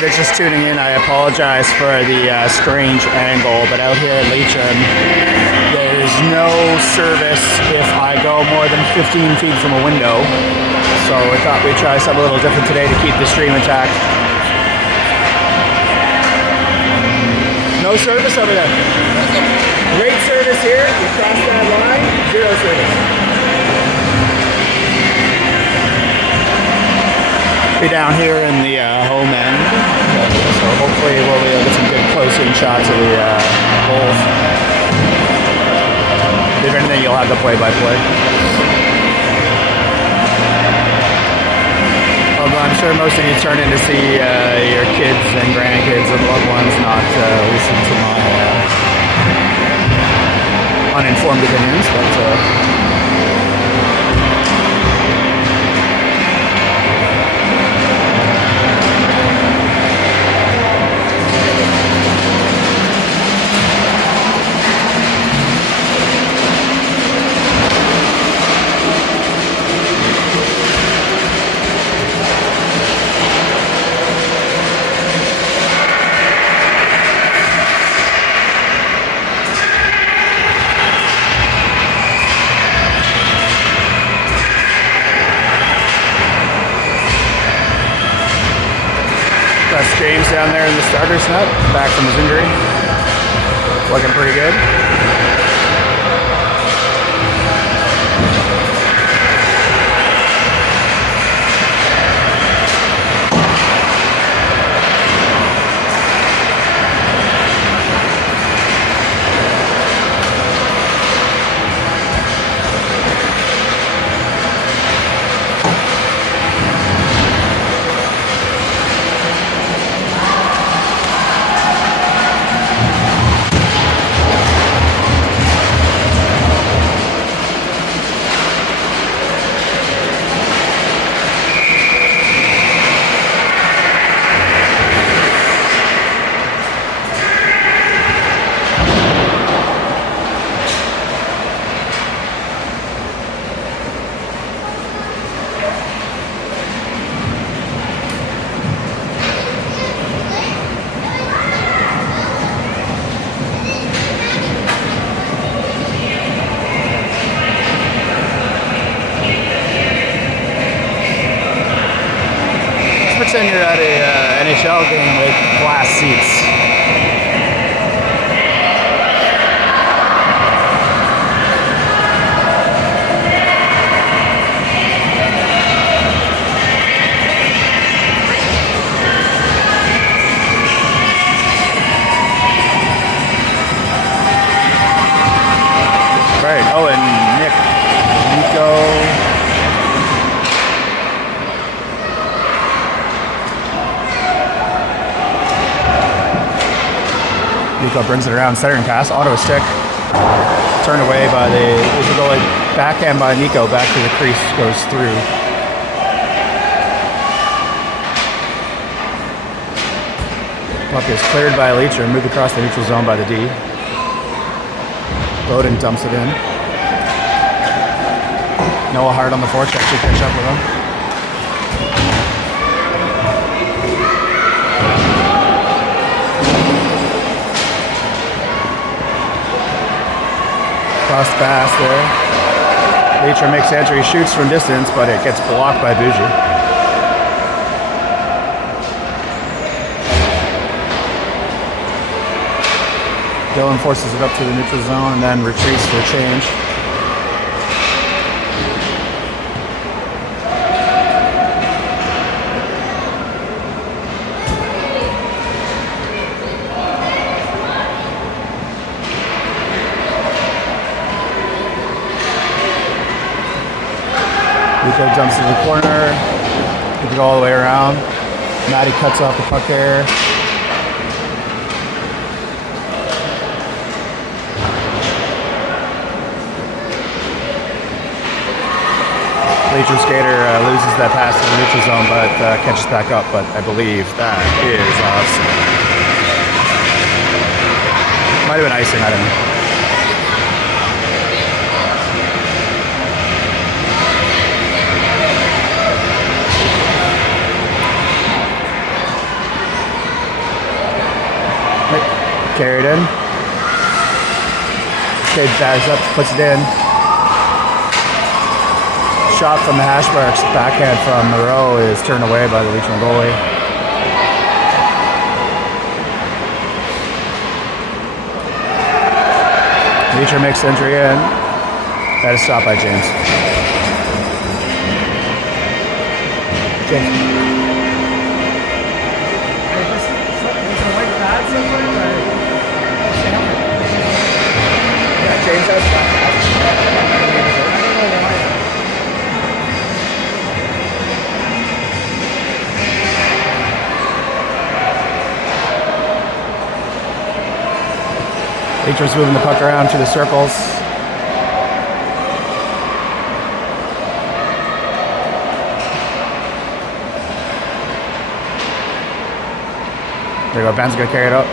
that are just tuning in, I apologize for the strange angle, but out here at Leitrim, there's no service if I go more than 15 feet from a window. So I thought we'd try something a little different today to keep the stream intact. No service over there. Great service here. You cross that line, zero service. Be down here in the home end, so hopefully we'll be able to get some good close-in shots of the holes. If anything, you'll have the play-by-play. Although I'm sure most of you turn in to see your kids and grandkids and loved ones, not listen to my uninformed opinions, but that's James down there in the starter's net, back from his injury. Looking pretty good. Pretend you're at a NHL game with glass seats. Right. Oh, and Nico. Nico brings it around, centering pass, auto stick, turned away by the goalie, backhand by Nico, back to the crease, goes through. Puck is cleared by Leitrim, moved across the neutral zone by the D. Bowden dumps it in. Noah Hart on the forecheck to catch up with him. Cross pass there. Leitrim makes entry, shoots from distance, but it gets blocked by Bougie. Dillon forces it up to the neutral zone and then retreats for a change. Nico jumps to the corner, he go all the way around. Matty cuts off the puck there. Leitrim skater loses that pass to the neutral zone, but catches back up. But I believe that is offside. Might have been icing, I don't know. carried in. Kid bags up, puts it in. Shot from the hash marks, backhand from Moreau is turned away by the Leitrim goalie. Leitrim makes the entry in. That is stopped by James. James. James has Leitrim's moving the puck around to the circles. There you go, Ben's gonna carry it up.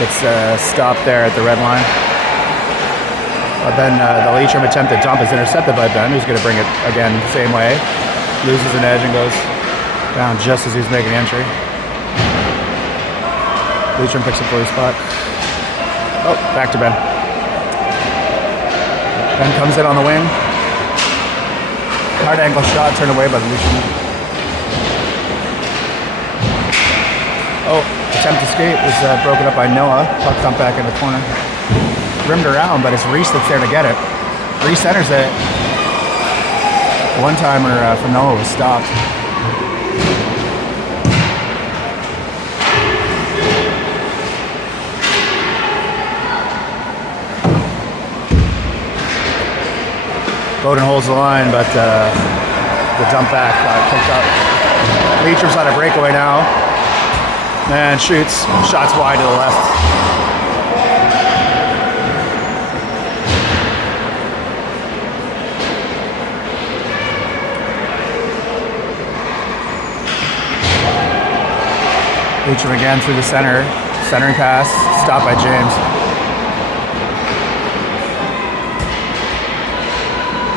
It's stopped there at the red line. But then the Leitrim attempted dump is intercepted by Ben, who's gonna bring it again the same way. Loses an edge and goes down just as he's making the entry. Leitrim picks up the spot. Oh, back to Ben. Ben comes in on the wing. Hard angle shot turned away by the Leitrim. Oh, attempt to skate was broken up by Noah. Puck dumped back in the corner. Rimmed around, but it's Reese that's there to get it. Reese centers it. One-timer from Noah was stopped. Bowden holds the line, but the dump back picked up. Leitrim's on a breakaway now. And shoots. Shots wide to the left. Leitrim again through the center. Centering pass. Stopped by James.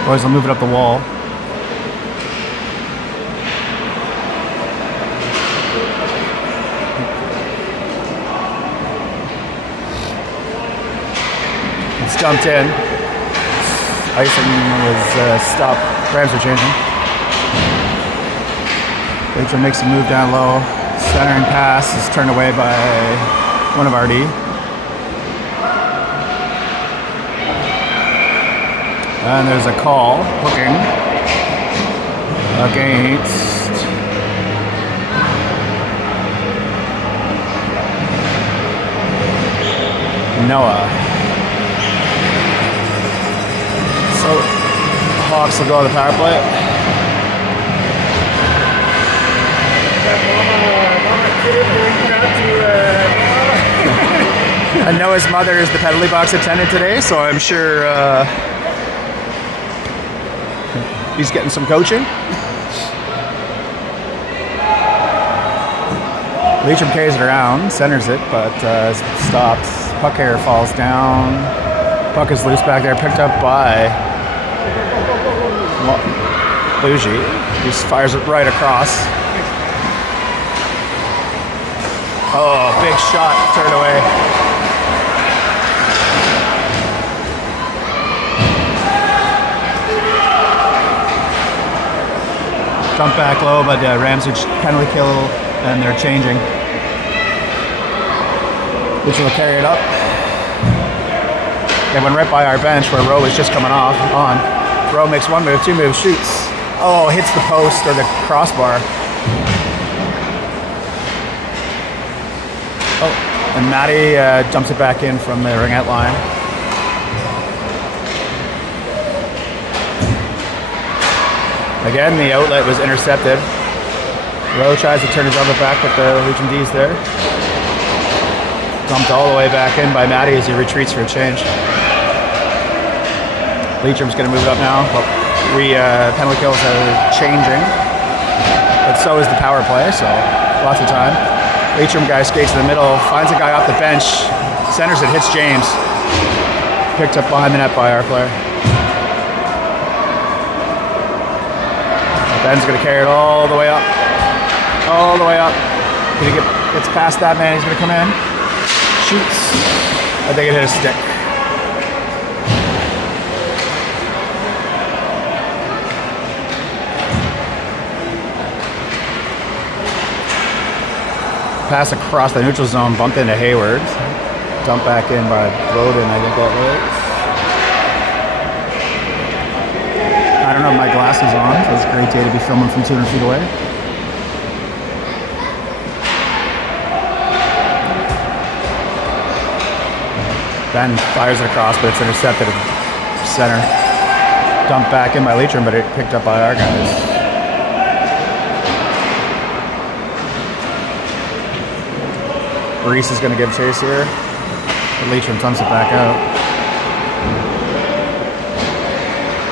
Boys will move it up the wall. It's dumped in. Icing was stopped. Rams are changing. Leitrim makes a move down low. Centering pass is turned away by one of our D. And there's a call, hooking, against Noah. So, Hawks will go on the power play. And Noah's mother is the penalty box attendant today, so I'm sure he's getting some coaching. Leitrim carries it around, centers it, but stopped. Puck carrier falls down. Puck is loose back there, picked up by Bougie. He just fires it right across. Oh, big shot, turned away. Jump back low, but Rams are penalty kill, and they're changing. Which will carry it up. They went right by our bench where Rowe was just coming on. Rowe makes one move, two moves, shoots. Oh, hits the post or the crossbar. Oh, and Matty dumps it back in from the ringette line. Again, the outlet was intercepted. Rowe tries to turn his other back, but the Legion D's there. Dumped all the way back in by Matty as he retreats for a change. Leitrim's going to move it up now. Well, penalty kills are changing, but so is the power play, so lots of time. Leitrim guy skates in the middle, finds a guy off the bench, centers it, hits James. Picked up behind the net by our player. Ben's going to carry it all the way up. All the way up. Can he get Gets past that man, he's gonna come in. Shoots. I think it hit a stick. Pass across the neutral zone, bumped into Hayward. Dumped back in by Bowden, I think that was. I don't know if my glasses on, so it's a great day to be filming from 200 feet away. Ben fires it across, but it's intercepted at center. Dumped back in by Leitrim, but it picked up by our guys. Reese is going to give chase here. But Leitrim dumps it back out.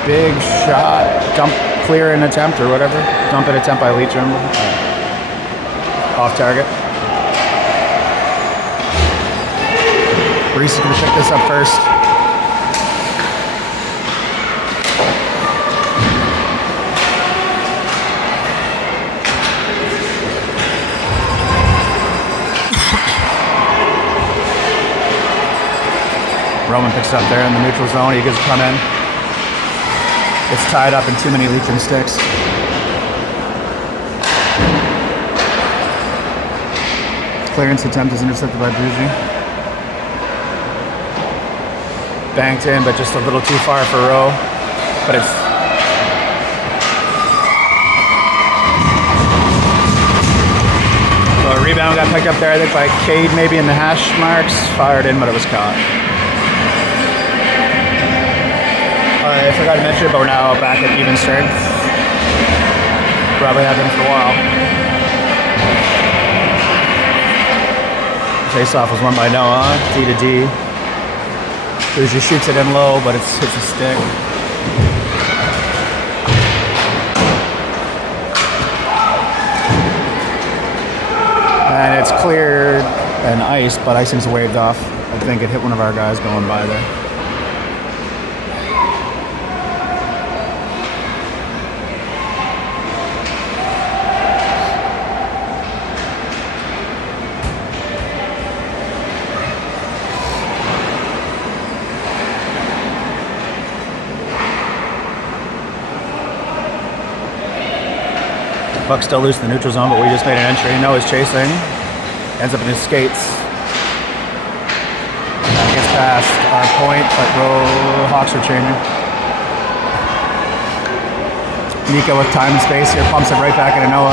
Big shot. Dump, clear and attempt or whatever. Dump and attempt by Leitrim. Off target. Reese is going to pick this up first. Roman picks it up there in the neutral zone. He gets to come in. It's tied up in too many Leitrim sticks. Clearance attempt is intercepted by Bougie. Banked in, but just a little too far for Rowe. But it's... So a rebound got picked up there, I think, by Cade maybe in the hash marks. Fired in, but it was caught. I forgot to mention it, but we're now back at even strength. Probably have been for a while. Face-off was won by Noah, D to D. Bougie shoots it in low, but it hits a stick. And it's cleared and ice, but icing's waved off. I think it hit one of our guys going by there. Puck's still loose in the neutral zone, but we just made an entry. Noah's chasing. Ends up in his skates. Gets past our point, but Hawks are changing. Nico with time and space here, pumps it right back into Noah.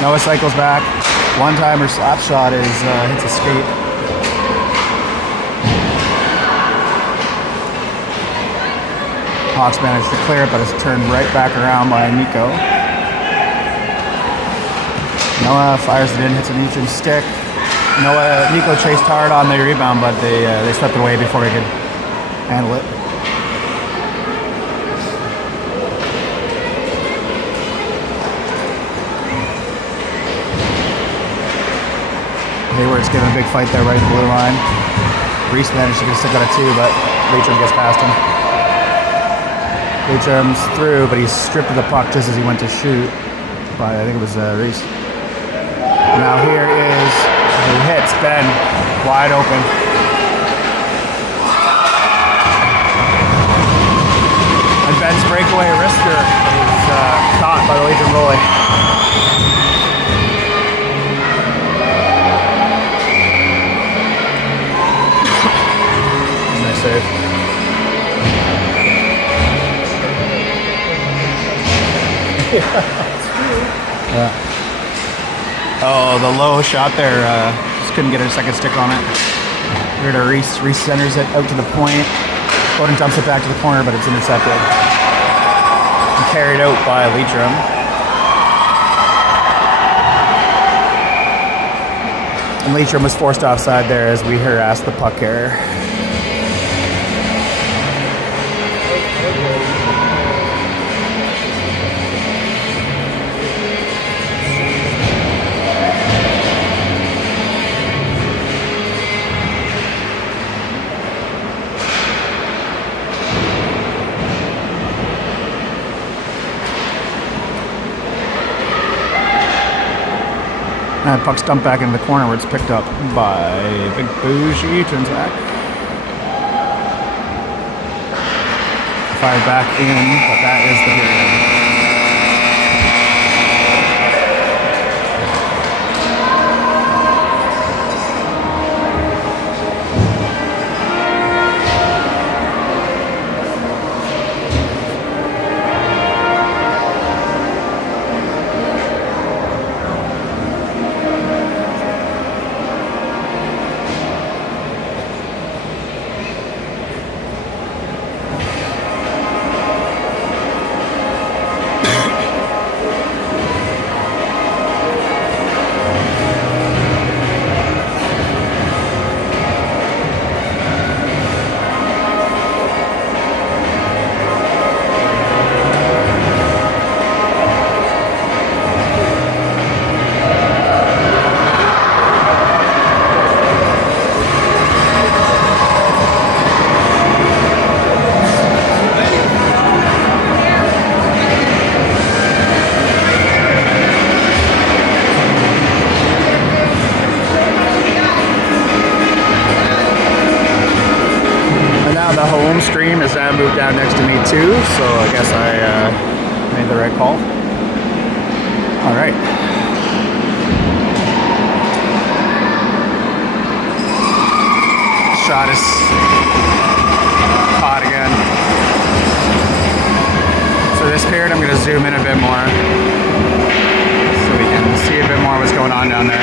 Noah cycles back. One-timer slap shot is hits a skate. Hawks managed to clear it, but it's turned right back around by Nico. Noah fires it in, hits a Neutron stick. Nico chased hard on the rebound, but they swept it away before he could handle it. Hayward's giving a big fight there right at the blue line. Reese managed to get a stick out of two, but Leitrim gets past him. Leitrim's through, but he's stripped of the puck just as he went to shoot by, I think it was Reese. Now here is the hits, Ben, wide open. And Ben's breakaway wrister is caught by the Legion goalie. Nice save. Yeah. Oh, the low shot there. Just couldn't get a second stick on it. Here to Reese. Reese centers it out to the point. Bowden dumps it back to the corner, but it's intercepted. And carried out by Leitrim. And Leitrim was forced offside there as we harassed the puck carrier. Puck's dumped back into the corner where it's picked up by Big Bougie. Turns back. Fired back in, but that is the period. Stream has now moved down next to me too, so I guess I made the right call. All right. Shot is caught again. So this period I'm going to zoom in a bit more so we can see a bit more what's going on down there.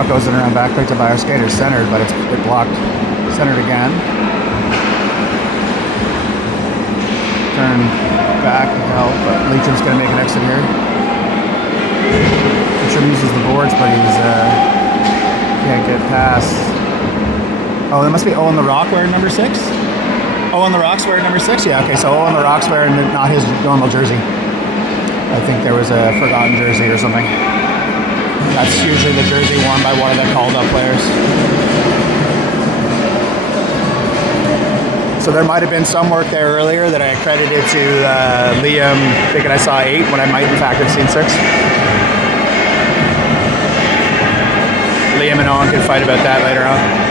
Puck goes in around back, picked up by our skaters, centered, but it blocked. Centered again. Turn back, help, but Leachman's going to make an exit here. Leachman uses the boards, but he's can't get past. Oh, that must be Owen the Rock wearing number 6? Owen the Rock's wearing number 6? Yeah, okay, so Owen the Rock's wearing not his normal jersey. I think there was a forgotten jersey or something. That's usually the jersey worn by one of the called-up players. So there might have been some work there earlier that I credited to Liam thinking I saw 8 when I might in fact have seen 6. Liam and Owen can fight about that later on.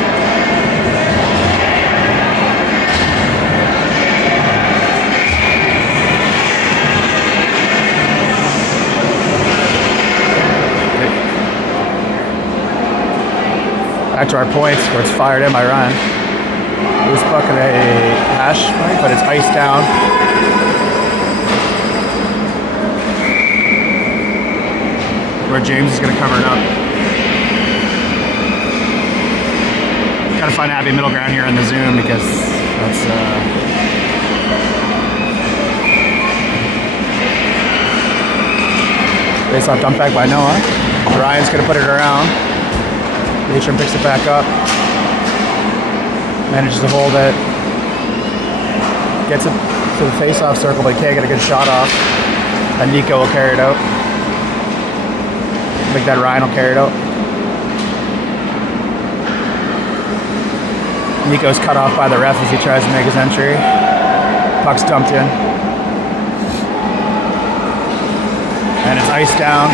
Back to our points where it's fired in by Ryan. It was fucking a hash point, but it's iced down. Where James is going to cover it up. Gotta find a happy middle ground here in the zoom because that's face off dump back by Noah. Ryan's going to put it around. Leachman picks it back up, manages to hold it, gets it to the face-off circle, but he can't get a good shot off. And Nico will carry it out. I think that Ryan will carry it out. Nico's cut off by the ref as he tries to make his entry. Puck's dumped in. And it's iced down.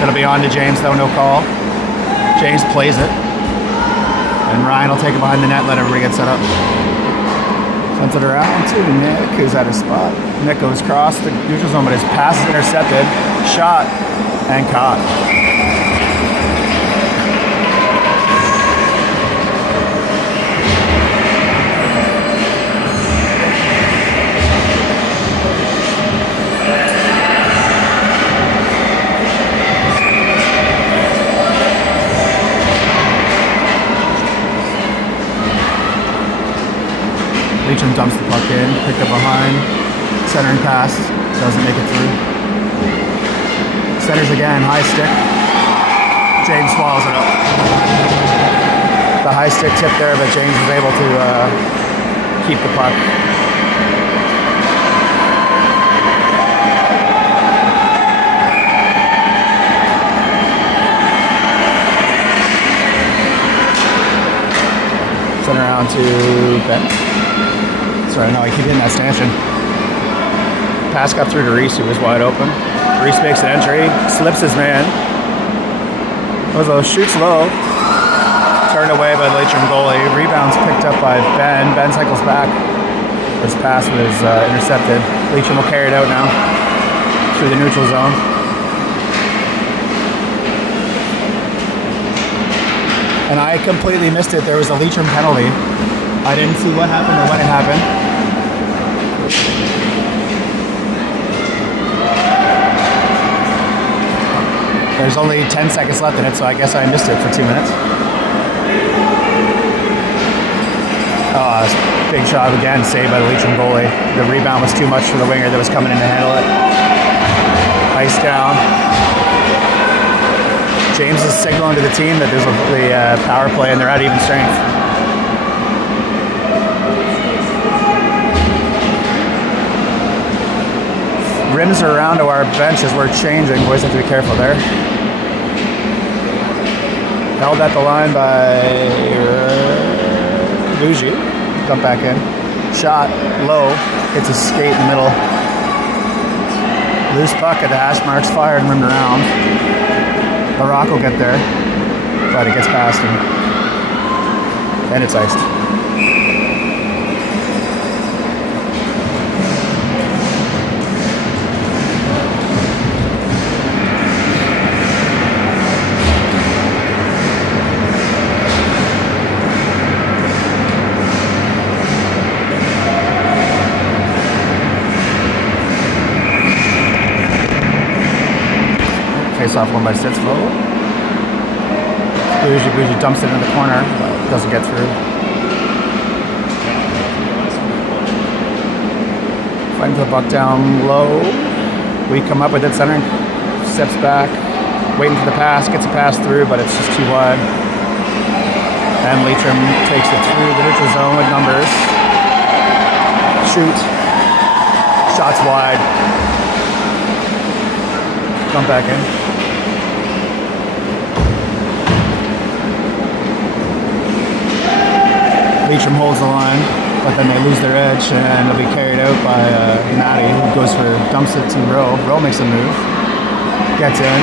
It'll be on to James though, no call. James plays it, and Ryan will take it behind the net, let everybody get set up. Sends it around to Nick, who's at his spot. Nick goes across the neutral zone, but his pass is intercepted, shot, and caught. Leachman dumps the puck in, picked up behind, centering pass, doesn't make it through. Centers again, high stick. James swallows it up. The high stick tip there, but James was able to keep the puck. Center around on to Ben. Sorry, no, I keep hitting that stanchion. Pass got through to Reese, who was wide open. Reese makes an entry, slips his man. Shoots low. Turned away by the Leitrim goalie. Rebounds picked up by Ben. Ben cycles back. This pass was intercepted. Leitrim will carry it out now through the neutral zone. And I completely missed it. There was a Leitrim penalty. I didn't see what happened or when it happened. There's only 10 seconds left in it, so I guess I missed it for 2 minutes. Big shot again, saved by the Leitrim goalie. The rebound was too much for the winger that was coming in to handle it. Ice down. James is signaling to the team that there's the power play and they're at even strength. Rims are around to our bench as we're changing. Boys have to be careful there. Held at the line by Bougie. Dump back in. Shot low. Hits a skate in the middle. Loose puck at the hash marks. Fired and rimmed around. The Rock will get there, but it gets past him. And it's iced. Off one by Sitzville. Bougie dumps it in the corner, but doesn't get through. Fighting for the puck down low. We come up with it, centering, steps back, waiting for the pass, gets a pass through, but it's just too wide. And Leitrim takes it through the neutral zone with numbers. Shoot. Shots wide. Come back in. Leitrim holds the line, but then they lose their edge and they'll be carried out by Matty, who goes for dumps it to Rowe. Rowe makes a move, gets in,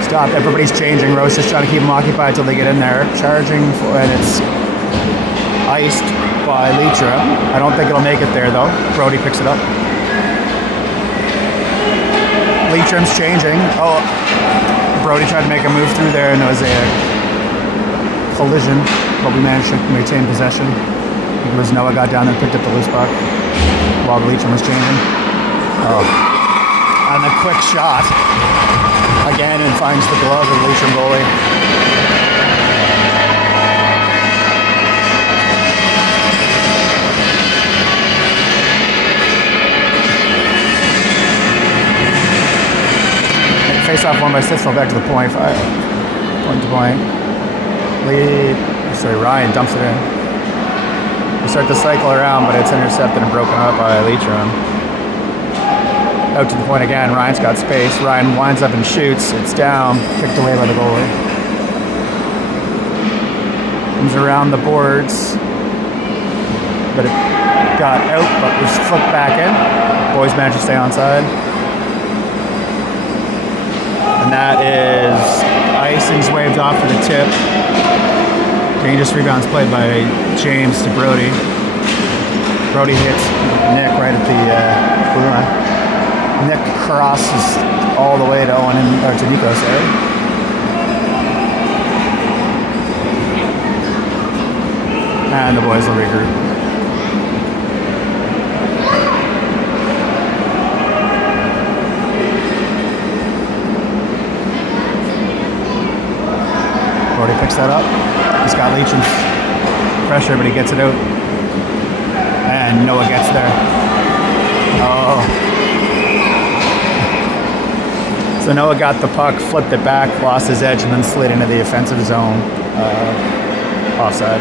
stop. Everybody's changing. Rowe's just trying to keep them occupied till they get in there. Charging, and it's iced by Leitrim. I don't think it'll make it there though. Brody picks it up. Leitrim's changing. Oh, Brody tried to make a move through there and it was a collision, but we managed to maintain possession. I think it was Noah got down and picked up the loose puck while the Leitrim was changing. Oh. And a quick shot again and finds the glove of the Leitrim goalie. Face off one by Sitzville back to the point. Point to point. Ryan dumps it in. We start to cycle around, but it's intercepted and broken up by Leitrim. Out to the point again. Ryan's got space. Ryan winds up and shoots. It's down. Kicked away by the goalie. Comes around the boards. But it got out, but was flipped back in. Boys managed to stay onside. And that is icing's waved off for the tip. Dangerous rebounds played by James to Brody. Brody hits Nick right at the blue line. Nick crosses all the way to Owen or to Nico, sorry. And the boys will regroup. Brody picks that up. He's got Leitrim's pressure, but he gets it out. And Noah gets there. Oh. So Noah got the puck, flipped it back, lost his edge, and then slid into the offensive zone. Offside.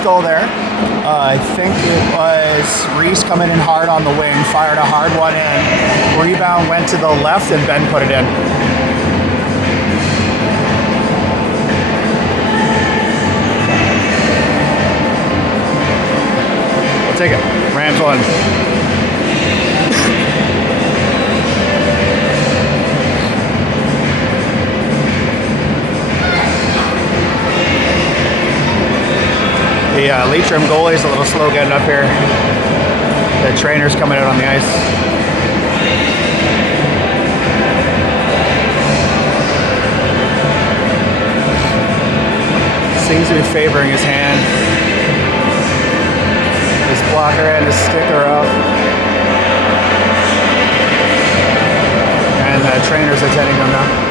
Leitrim's goal there. I think it was Reese coming in hard on the wing, fired a hard one in. Rebound went to the left and Ben put it in. I'll take it. Rams won. The Leitrim goalie's a little slow getting up here. The trainer's coming out on the ice. Seems to be favoring his hand. His blocker and his sticker up. And the trainer's attending him now.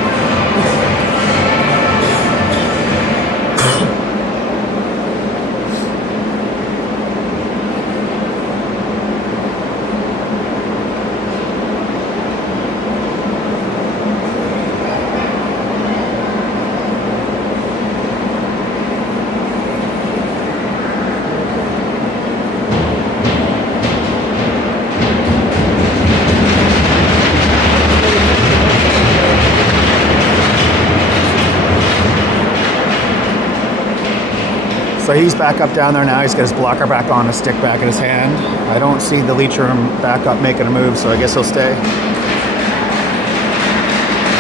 So he's back up down there now. He's got his blocker back on, a stick back in his hand. I don't see the Leitrim back up making a move, so I guess he'll stay.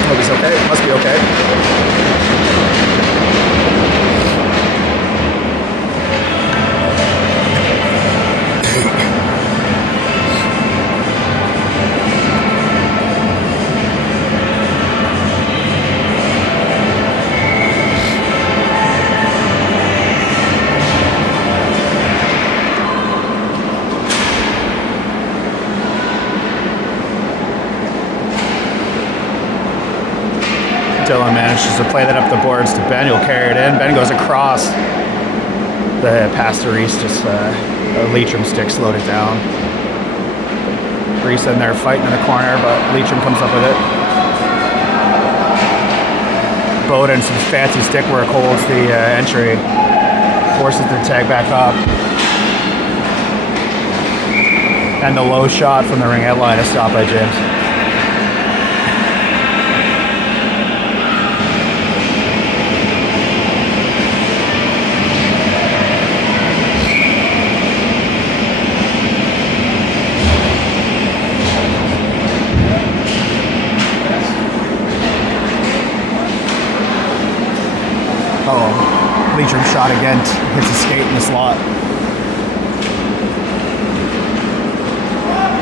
Hope he's okay. Must be okay. Dylan manages to play that up the boards to Ben. He'll carry it in. Ben goes across. The pass to Reese, just a Leitrim stick slowed it down. Reese in there fighting in the corner, but Leitrim comes up with it. Bowden, some fancy stick work, holds the entry. Forces their tag back up. And the low shot from the ring headline is stopped by James. Leitrim shot again, hits a skate in the slot.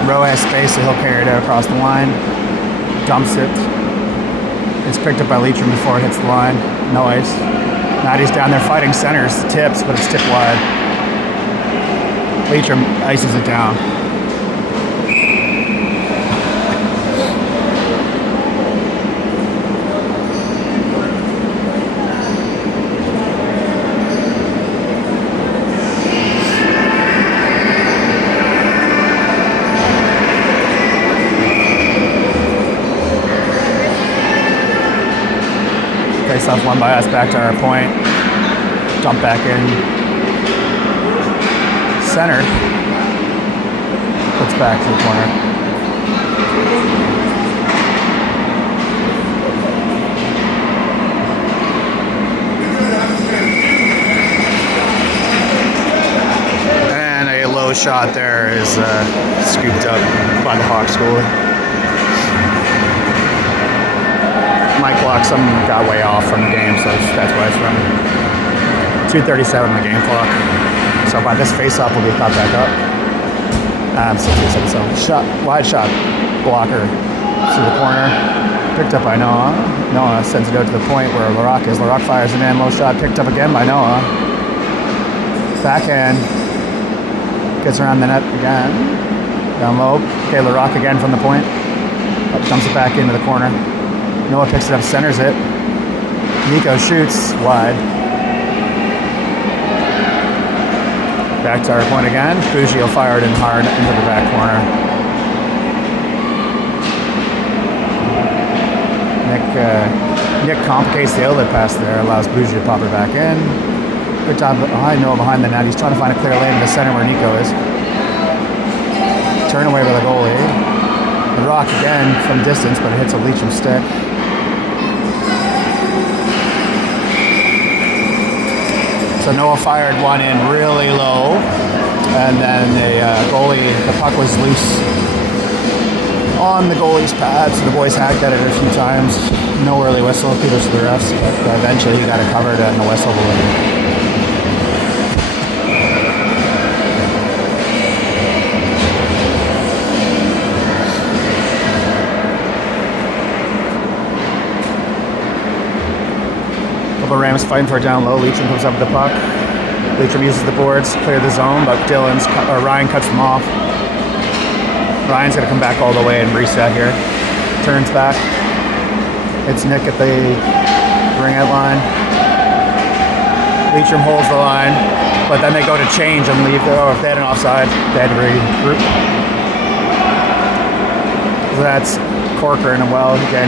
Rowe has space, so he'll carry it out across the line. Dumps it. It's picked up by Leitrim before it hits the line. No ice. Maddie's down there fighting centers, tips, but it's tipped wide. Leitrim ices it down. Face-off won by us, back to our point. Dump back in. Center. Puts back to the corner. And a low shot there is scooped up by the Hawks goalie. Mike blocked, some got way off from the game, so that's why it's running. 2:37 on the game clock. So by this face-off, will be caught back up. 60 seconds. So shot, wide shot, blocker to the corner, picked up by Noah. Noah sends it out to the point where Larocque is. Larocque fires it in, low shot, picked up again by Noah. Backhand, gets around the net again. Down low. Okay, Larocque again from the point. Dumps it back into the corner. Noah picks it up, centers it. Nico shoots wide. Back to our point again. Bougie will fire it in hard into the back corner. Nick complicates the outlet pass there, allows Bougie to pop her back in. Good time behind Noah behind the net. He's trying to find a clear lane in the center where Nico is. Turn away by the goalie. The rock again from distance, but it hits a Leacham stick. So Noah fired one in really low, and then the puck was loose on the goalie's pad, so the boys hacked at it a few times. No early whistle, kudos to the refs, but eventually he got it covered and the whistle blew. Couple Rams fighting for it down low. Leacham comes up with the puck. Leacham uses the boards to clear the zone, but Ryan cuts them off. Ryan's going to come back all the way and reset here. Turns back. It's Nick at the ring-out line. Leacham holds the line, but then they go to change and leave. If they had an offside, they had to regroup. So that's Corcoran and well again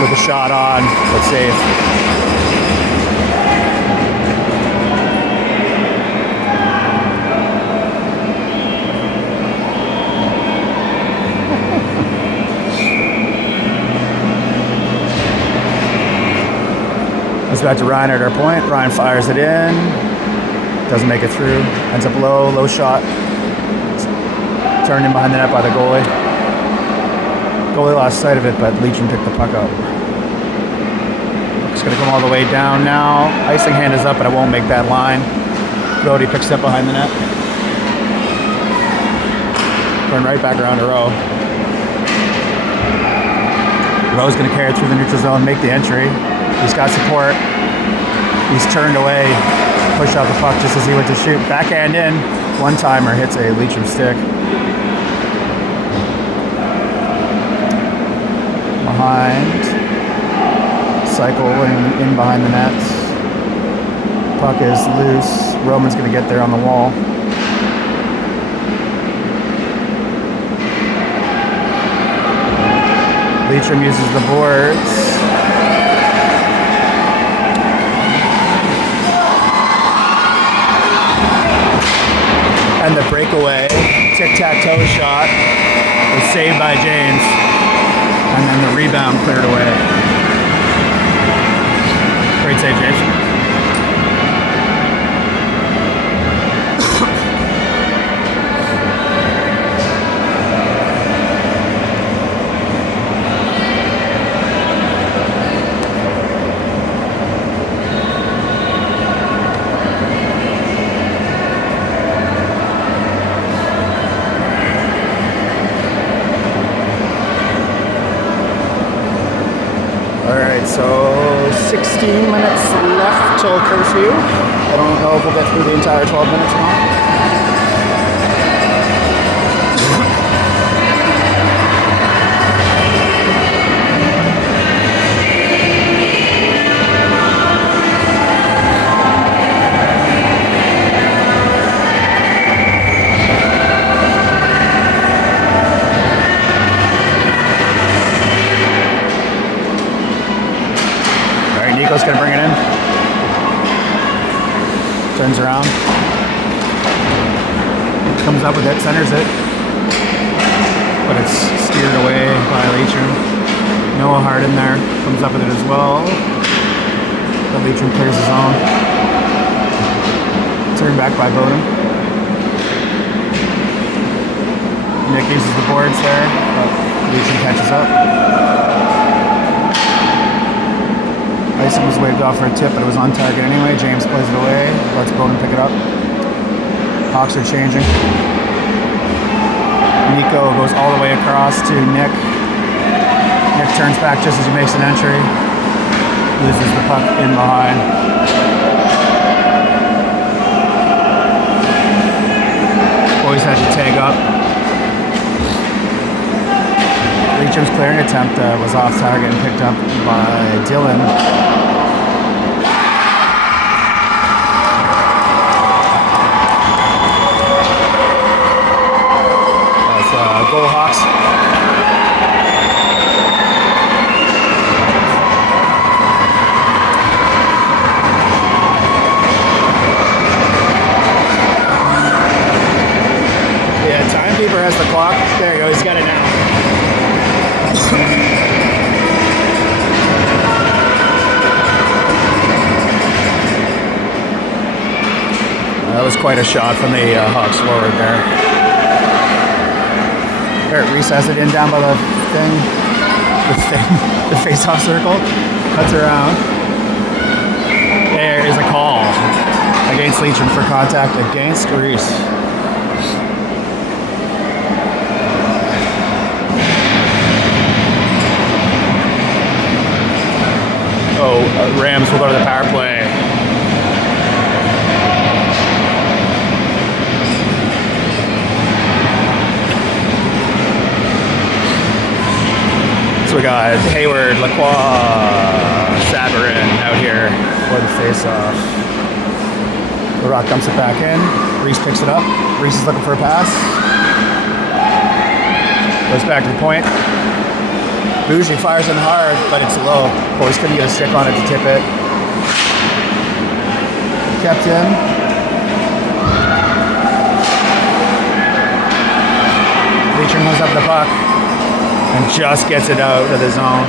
with a shot on, but safe. It's back to Ryan at our point. Ryan fires it in. Doesn't make it through. Ends up low shot. Turned in behind the net by the goalie. Goalie lost sight of it, but Leacham picked the puck up. It's going to come all the way down now. Icing hand is up, but it won't make that line. Brody picks it up behind the net. Going right back around to Rowe. Rowe's going to carry it through the neutral zone, make the entry. He's got support. He's turned away, pushed out the puck just as he went to shoot. Backhand in, one-timer hits a Leacham stick. Behind, cycling in behind the net. Puck is loose. Roman's going to get there on the wall. Leacham uses the boards. And the breakaway tic-tac-toe shot was saved by James. And then the rebound cleared away. Great save, James. So 16 minutes left till curfew. I don't know if we'll get through the entire 12 minutes or not. Nico's going to bring it in. Turns around. Comes up with it, centers it. But it's steered away by Leacham. Noah Hart in there. Comes up with it as well. But Leacham clears his own. Turned back by Bowden. Nick uses the boards there, but Leacham catches up. Icing was waved off for a tip, but it was on target anyway. James plays it away, lets Bowden pick it up. Hawks are changing. Nico goes all the way across to Nick. Nick turns back just as he makes an entry. Loses the puck in behind. Boys had to tag up. Leacham's clearing attempt was off target and picked up by Dylan. That's goal Hawks. has the clock. There you go, he's got it now. That was quite a shot from the Hawks forward there. Garrett Reese has it in down by the the face-off circle. Cuts around. There is a call against Leitrim for contact against Reese. Rams will go to the power play. So we got Hayward, Lacroix, Sabarin out here for the face-off. The Rock dumps it back in. Reese picks it up. Reese is looking for a pass. Goes back to the point. Bougie fires in hard, but it's low. Boys couldn't get a stick on it to tip it. Kept in. Leitrim goes up the puck and just gets it out of the zone.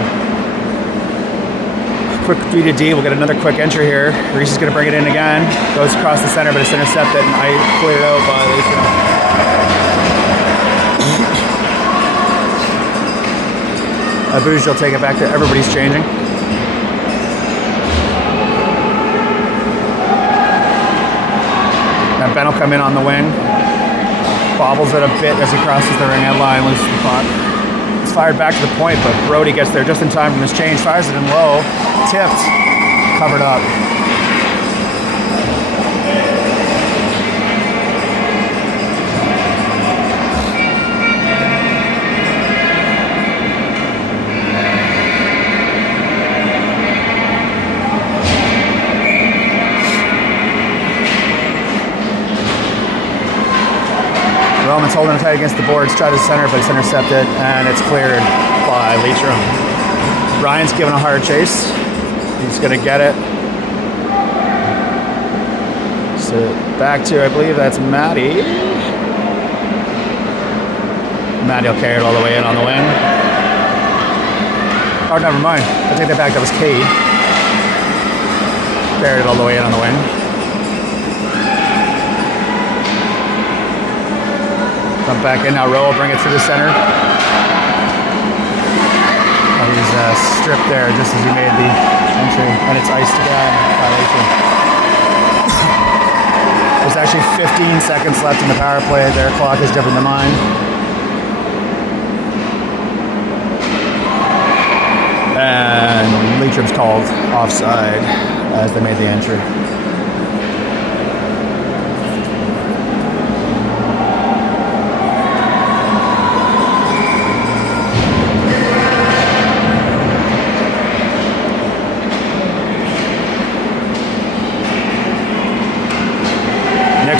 Quick 3-to-D, we'll get another quick entry here. Reese is going to bring it in again. Goes across the center, but it's intercepted and cleared out by Leitrim. Bougie will take it back there. Everybody's changing. Now Ben will come in on the wing. Bobbles it a bit as he crosses the ring end line, loses the puck. It's fired back to the point, but Brody gets there just in time from his change. Fires it in low. Tipped. Covered up. Roman's holding it tight against the boards, tried to center, but it's intercepted, and it's cleared by Leitrim. Ryan's giving a hard chase. He's going to get it. So back to, I believe that's Maddie. Maddie will carry it all the way in on the wing. Oh, never mind. I take that back. That was Cade. Carried it all the way in on the wing. Come back in now. Rowe will bring it to the center. He's stripped there just as he made the entry, and it's iced again. Violation. There's actually 15 seconds left in the power play. Their clock is different than mine. And Leitrim's called offside as they made the entry.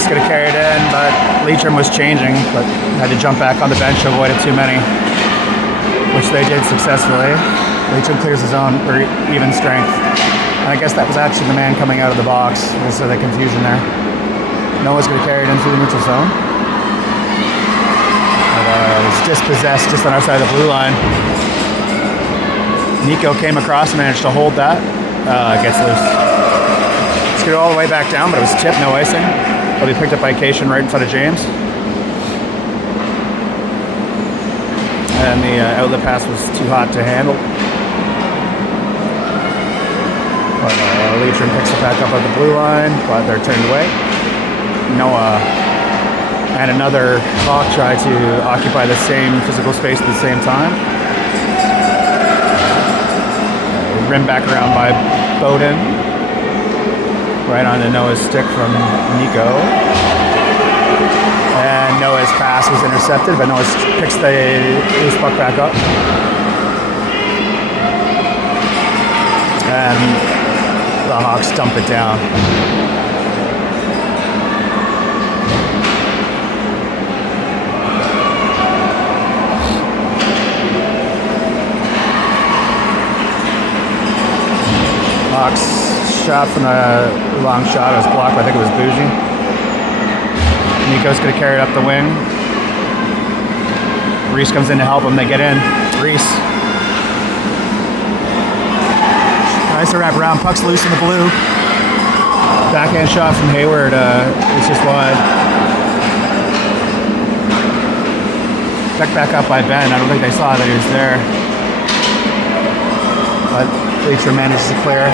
Could have carried in, but Leitrim was changing, but had to jump back on the bench to avoid too many, which they did successfully. Leitrim clears his own or even strength, and I guess that was actually the man coming out of the box. There's the confusion there. Noah's going to carry it in through the neutral zone. It was dispossessed just on our side of the blue line. Nico came across and managed to hold that. Gets loose. Let's get it all the way back down, but it was tipped, no icing. It'll be picked up by Cation right in front of James. And the outlet pass was too hot to handle. But Leitrim picks it back up at the blue line, but they're turned away. Noah and another Hawk try to occupy the same physical space at the same time. Rim back around by Bowden. Right onto Noah's stick from Nico. And Noah's pass was intercepted, but Noah picks the loose puck back up. And the Hawks dump it down. Hawks shot from a long shot. It was blocked, I think it was Bougie. Nico's going to carry it up the wing. Reese comes in to help him. They get in. Reese. Tries to wrap around. Puck's loose in the blue. Backhand shot from Hayward. It's just wide. Checked back up by Ben. I don't think they saw that he was there. But Leitrim manages to clear.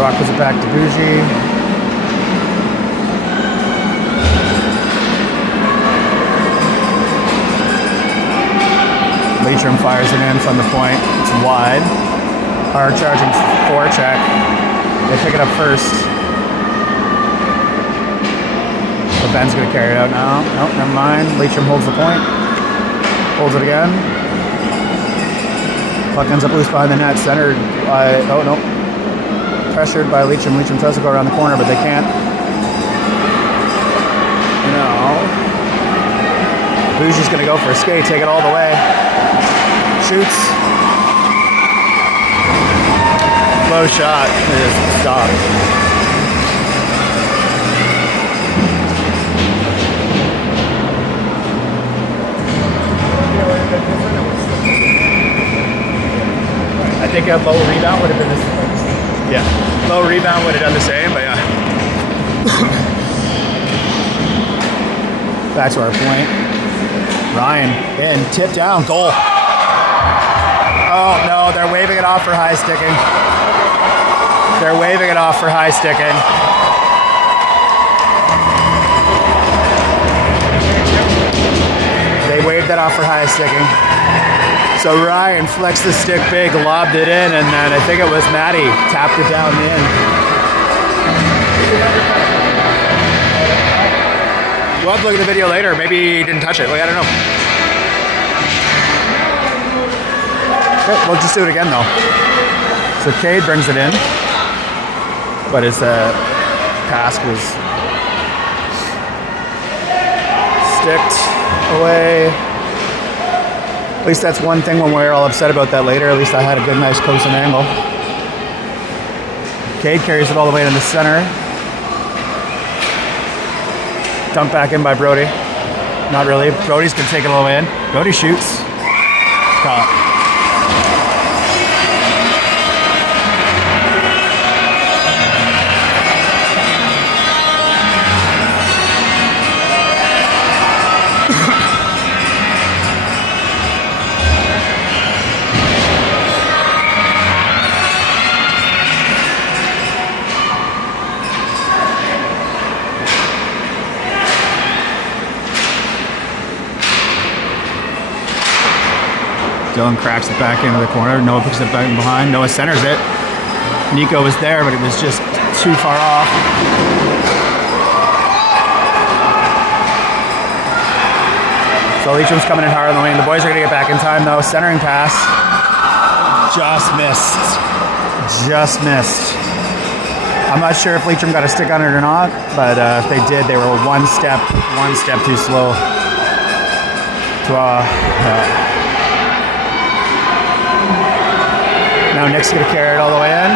Rock puts it back to Bougie. Leitrim fires it in from the point. It's wide. Hard charging forecheck. They pick it up first. But Ben's going to carry it out now. Nope, never mind. Leitrim holds the point. Holds it again. Puck ends up loose behind the net. Centered by... Oh, no. Pressured by Leitrim. Leitrim tries to go around the corner, but they can't. No. Bougie's going to go for a skate. Take it all the way. Shoots. Low shot. It is stopped. I think a low rebound would have been the same. Yeah. Low rebound would have done the same, but yeah. Back to our point. Ryan in, tip down, goal. Oh no, they're waving it off for high sticking. They're waving it off for high sticking. They waved it off for high sticking. So Ryan flexed the stick big, lobbed it in, and then I think it was Maddie tapped it down in. We'll have to look at the video later. Maybe he didn't touch it. Like, I don't know. Okay, we'll just do it again though. So Cade brings it in, but his pass was sticked away. At least that's one thing when we're all upset about that later. At least I had a good, nice close and angle. Cade carries it all the way to the center. Dumped back in by Brody. Not really. Brody's gonna take it all the way in. Brody shoots. Caught. Dylan cracks it back into the corner. Noah picks it back in behind. Noah centers it. Nico was there, but it was just too far off. So Leitrim's coming in hard on the wing. The boys are going to get back in time, though. Centering pass. Just missed. Just missed. I'm not sure if Leitrim got a stick on it or not, but if they did, they were one step too slow. Now Nick's going to carry it all the way in.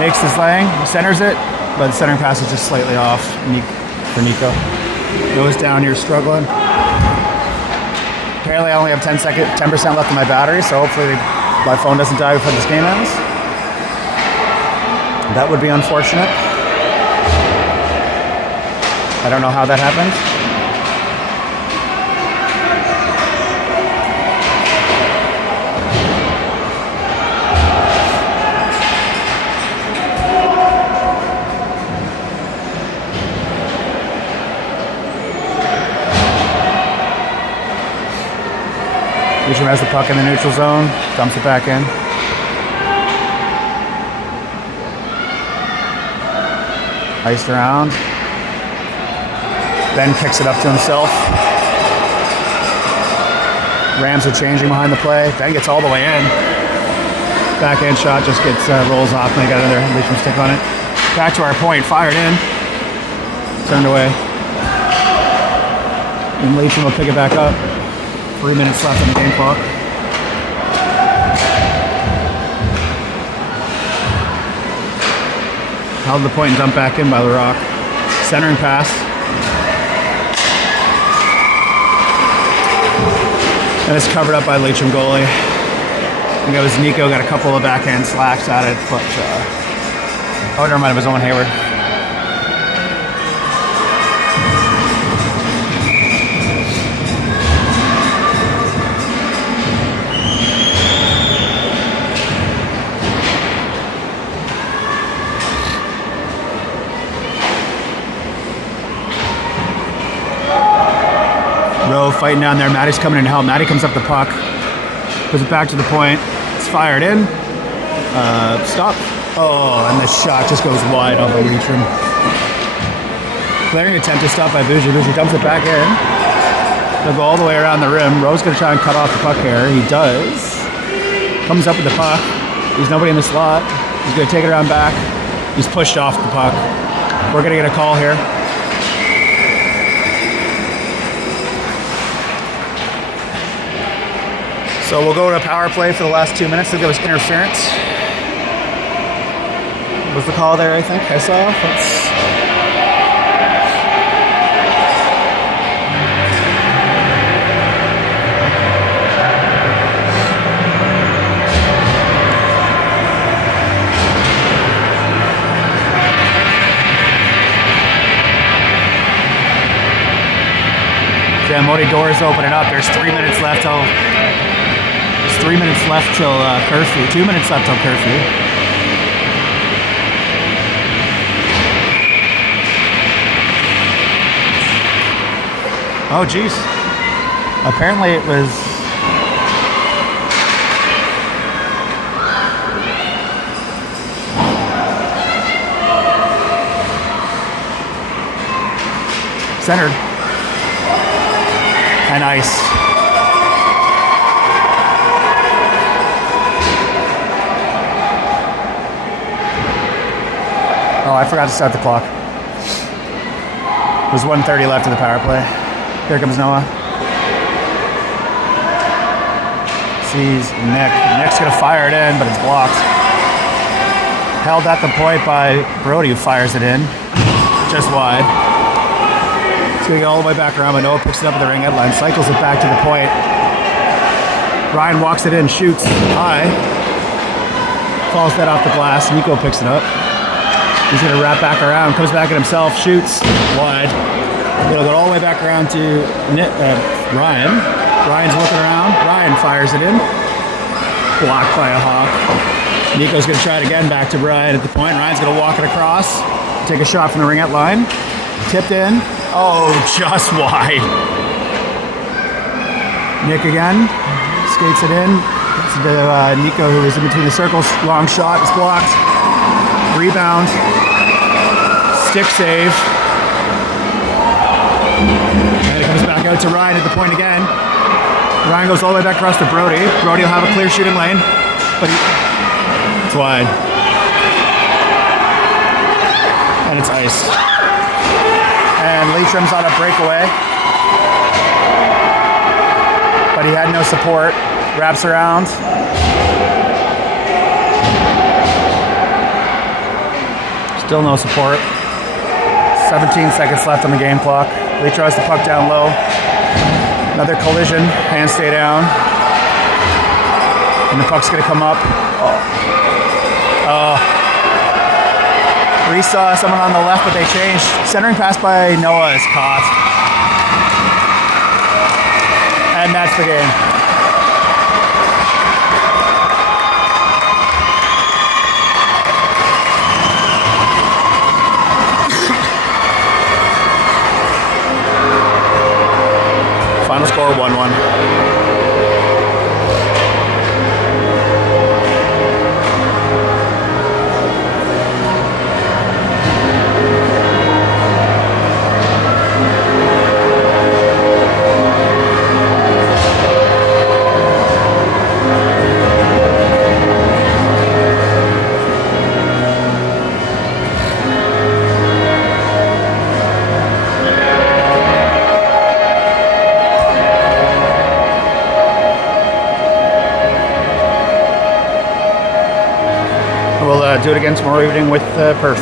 Makes his lane, centers it, but the centering pass is just slightly off for Nico. Goes down here struggling. Apparently I only have 10% left in my battery, so hopefully my phone doesn't die before this game ends. That would be unfortunate. I don't know how that happened. Leitrim has the puck in the neutral zone, dumps it back in. Iced around. Ben kicks it up to himself. Rams are changing behind the play. Ben gets all the way in. Backhand shot just gets rolls off and they got another Leitrim stick on it. Back to our point, fired in. Turned away. And Leitrim will pick it back up. 3 minutes left on the game clock. Held the point and dumped back in by the Rock. Centering pass. And it's covered up by Leitrim goalie. I think it was Nico got a couple of backhand slacks at it, but oh, never mind, it was Owen Hayward. Rowe fighting down there. Matty's coming in to help. Matty comes up the puck. Puts it back to the point. It's fired in. Stop. Oh, and the shot just goes wide off the Leitrim. Clearing attempt to stop by Bougie. Bougie dumps it back in. They'll go all the way around the rim. Rowe's going to try and cut off the puck here. He does. Comes up with the puck. There's nobody in the slot. He's going to take it around back. He's pushed off the puck. We're going to get a call here. So we'll go to power play for the last 2 minutes. I think there was interference. What was the call there, I think? I saw. Yeah, Modi doors opening up. There's 3 minutes left till 3 minutes left till curfew. 2 minutes left till curfew. Oh, geez. Apparently it was... centered. And ice. Oh, I forgot to start the clock. There's 1:30 left in the power play. Here comes Noah. Sees Nick. Nick's gonna fire it in, but it's blocked. Held at the point by Brody, who fires it in. Just wide. It's gonna go all the way back around, but Noah picks it up at the ring end line, cycles it back to the point. Ryan walks it in, shoots high. Falls dead off the glass. Nico picks it up. He's going to wrap back around, comes back at himself, shoots wide. It'll go all the way back around to Ryan. Ryan's looking around. Ryan fires it in. Blocked by a Hawk. Nico's going to try it again back to Ryan at the point. Ryan's going to walk it across, take a shot from the ringette line. Tipped in. Oh, just wide. Nick again. Skates it in. It's to Nico, who is in between the circles. Long shot. It's blocked. Rebound, stick save, and it comes back out to Ryan at the point again. Ryan goes all the way back across to Brody. Brody will have a clear shooting lane, but it's wide. And it's ice. And Leitrim's on a breakaway, but he had no support. Wraps around. Still no support. 17 seconds left on the game clock. Lee tries the puck down low. Another collision. Hands stay down. And the puck's going to come up. We saw someone on the left, but they changed. Centering pass by Noah is caught. And that's the game. Final score 1-1. Do it again tomorrow evening with Perth.